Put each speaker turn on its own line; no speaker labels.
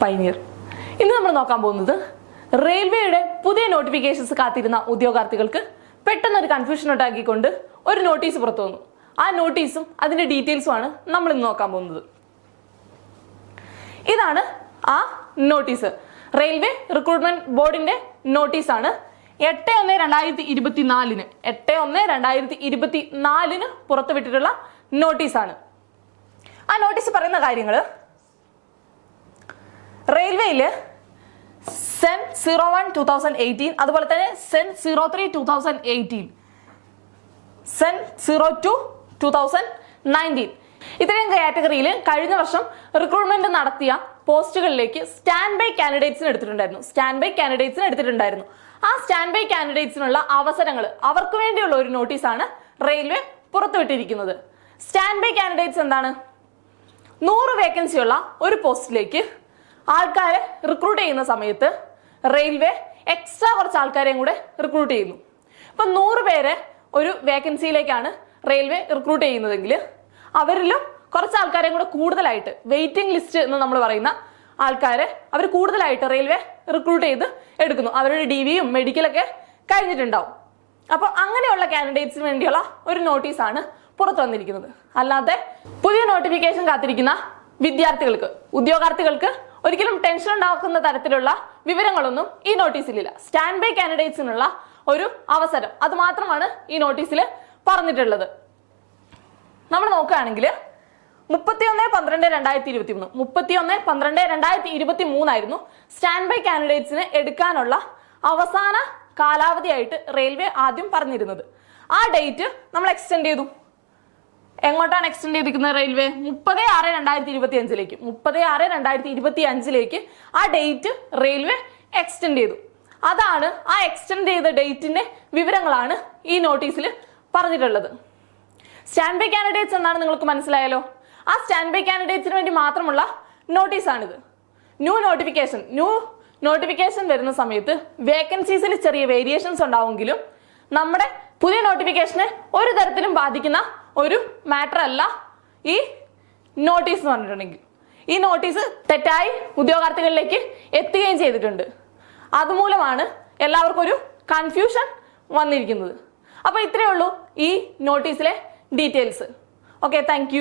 Pioneer ഇന്ന് നമ്മൾ നോക്കാൻ പോകുന്നത് റെയിൽവേയുടെ പുതിയ നോട്ടിഫിക്കേഷൻസ് കാത്തിരുന്ന ഉദ്യോഗാർത്ഥികൾക്ക് പെട്ടെന്ന് ഒരു കൺഫ്യൂഷൻ ഉണ്ടാക്കിക്കൊണ്ട് ഒരു നോട്ടീസ് പുറത്തു വന്നു. ആ നോട്ടീസും അതിന്റെ ഡീറ്റെയിൽസുമാണ് നമ്മൾ ഇന്ന് നോക്കാൻ പോകുന്നത്. ഇതാണ് ആ നോട്ടീസ് റെയിൽവേ റിക്രൂട്ട്മെന്റ് ബോർഡിന്റെ നോട്ടീസാണ് എട്ട് ഒന്ന് രണ്ടായിരത്തി ഇരുപത്തി നാലിന് എട്ട് ഒന്ന് രണ്ടായിരത്തി ഇരുപത്തി നാലിന് പുറത്തുവിട്ടിട്ടുള്ള നോട്ടീസാണ് ആ നോട്ടീസ് പറയുന്ന കാര്യങ്ങൾ റെയിൽവേയിൽ CEN zero one two thousand eighteen അതുപോലെ തന്നെ CEN zero three two thousand eighteen CEN zero two two thousand nineteen ഇത്രയും കാറ്റഗറിയിൽ കഴിഞ്ഞ വർഷം റിക്രൂട്ട്മെന്റ് നടത്തിയ പോസ്റ്റുകളിലേക്ക് സ്റ്റാൻഡ് ബൈ കാൻഡിഡേറ്റ്സിന് എടുത്തിട്ടുണ്ടായിരുന്നു. സ്റ്റാൻഡ് ബൈ കാൻഡിഡേറ്റ്സിന് എടുത്തിട്ടുണ്ടായിരുന്നു. ആ സ്റ്റാൻഡ് ബൈ കാൻഡിഡേറ്റ്സിനുള്ള അവസരങ്ങൾ അവർക്ക് വേണ്ടിയുള്ള ഒരു നോട്ടീസാണ് റെയിൽവേ പുറത്തുവിട്ടിരിക്കുന്നത്. സ്റ്റാൻഡ് ബൈ കാൻഡിഡേറ്റ്സ് എന്താണ്? നൂറ് വേക്കൻസിയുള്ള ഒരു പോസ്റ്റിലേക്ക് ആൾക്കാരെ റിക്രൂട്ട് ചെയ്യുന്ന സമയത്ത് റെയിൽവേ എക്സ്ട്രാ കുറച്ച് ആൾക്കാരെയും കൂടെ റിക്രൂട്ട് ചെയ്യുന്നു. ഇപ്പൊ നൂറ് പേരെ ഒരു വേക്കൻസിയിലേക്കാണ് റെയിൽവേ റിക്രൂട്ട് ചെയ്യുന്നതെങ്കിൽ അവരിലും കുറച്ച് ആൾക്കാരെയും കൂടെ കൂടുതലായിട്ട് വെയിറ്റിംഗ് ലിസ്റ്റ് എന്ന് നമ്മൾ പറയുന്ന ആൾക്കാരെ അവർ കൂടുതലായിട്ട് റെയിൽവേ റിക്രൂട്ട് ചെയ്ത് എടുക്കുന്നു. അവരുടെ ഡി വിയും മെഡിക്കലൊക്കെ കഴിഞ്ഞിട്ടുണ്ടാവും. അപ്പോൾ അങ്ങനെയുള്ള കാൻഡിഡേറ്റ്സിന് വേണ്ടിയുള്ള ഒരു നോട്ടീസാണ് പുറത്തു വന്നിരിക്കുന്നത്. അല്ലാതെ പുതിയ നോട്ടിഫിക്കേഷൻ കാത്തിരിക്കുന്ന വിദ്യാർത്ഥികൾക്ക് ഉദ്യോഗാർത്ഥികൾക്ക് ഒരിക്കലും ടെൻഷൻ ഉണ്ടാക്കുന്ന തരത്തിലുള്ള വിവരങ്ങളൊന്നും ഈ നോട്ടീസിലില്ല. സ്റ്റാൻഡ് ബൈ കാൻഡിഡേറ്റ്സിനുള്ള ഒരു അവസരം. അത് മാത്രമാണ് ഈ നോട്ടീസിൽ പറഞ്ഞിട്ടുള്ളത്. നമ്മൾ നോക്കുകയാണെങ്കിൽ മുപ്പത്തിയൊന്ന് പന്ത്രണ്ട് രണ്ടായിരത്തി ഇരുപത്തി മൂന്ന് മുപ്പത്തിയൊന്ന് പന്ത്രണ്ട് രണ്ടായിരത്തി ഇരുപത്തി മൂന്നായിരുന്നു സ്റ്റാൻഡ് ബൈ കാൻഡിഡേറ്റ്സിന് എടുക്കാനുള്ള അവസാന കാലാവധിയായിട്ട് റെയിൽവേ ആദ്യം പറഞ്ഞിരുന്നത്. ആ ഡേറ്റ് നമ്മൾ എക്സ്റ്റെൻഡ് ചെയ്തു. എങ്ങോട്ടാണ് എക്സ്റ്റെൻഡ് ചെയ്തിരിക്കുന്നത് റെയിൽവേ മുപ്പത് ആറ് രണ്ടായിരത്തി ഇരുപത്തി അഞ്ചിലേക്ക് മുപ്പത് ആറ് രണ്ടായിരത്തി ഇരുപത്തി അഞ്ചിലേക്ക് ആ ഡേറ്റ് റെയിൽവേ എക്സ്റ്റെൻഡ് ചെയ്തു. അതാണ് ആ എക്സ്റ്റെൻഡ് ചെയ്ത ഡേറ്റിന്റെ വിവരങ്ങളാണ് ഈ നോട്ടീസിൽ പറഞ്ഞിട്ടുള്ളത്. സ്റ്റാൻഡ് ബൈ കാൻഡിഡേറ്റ്സ് എന്നാണ് നിങ്ങൾക്ക് മനസ്സിലായല്ലോ? ആ സ്റ്റാൻഡ് ബൈ കാൻഡിഡേറ്റ്സിന് വേണ്ടി മാത്രമുള്ള നോട്ടീസാണിത് ന്യൂ നോട്ടിഫിക്കേഷൻ ന്യൂ നോട്ടിഫിക്കേഷൻ വരുന്ന സമയത്ത് വേക്കൻസീസിൽ ചെറിയ വേരിയേഷൻസ് ഉണ്ടാവുമെങ്കിലും നമ്മുടെ പുതിയ നോട്ടിഫിക്കേഷനെ ഒരു തരത്തിലും ബാധിക്കുന്ന ഒരു മാറ്റർ അല്ല. ഈ നോട്ടീസ് എന്ന് പറഞ്ഞിട്ടുണ്ടെങ്കിൽ. ഈ നോട്ടീസ് തെറ്റായി ഉദ്യോഗാർത്ഥികളിലേക്ക് എത്തുകയും ചെയ്തിട്ടുണ്ട്. അതുമൂലമാണ് എല്ലാവർക്കും ഒരു കൺഫ്യൂഷൻ വന്നിരിക്കുന്നത്. അപ്പോൾ ഇത്രയേ ഉള്ളൂ ഈ നോട്ടീസിലെ ഡീറ്റെയിൽസ് ഓക്കെ താങ്ക്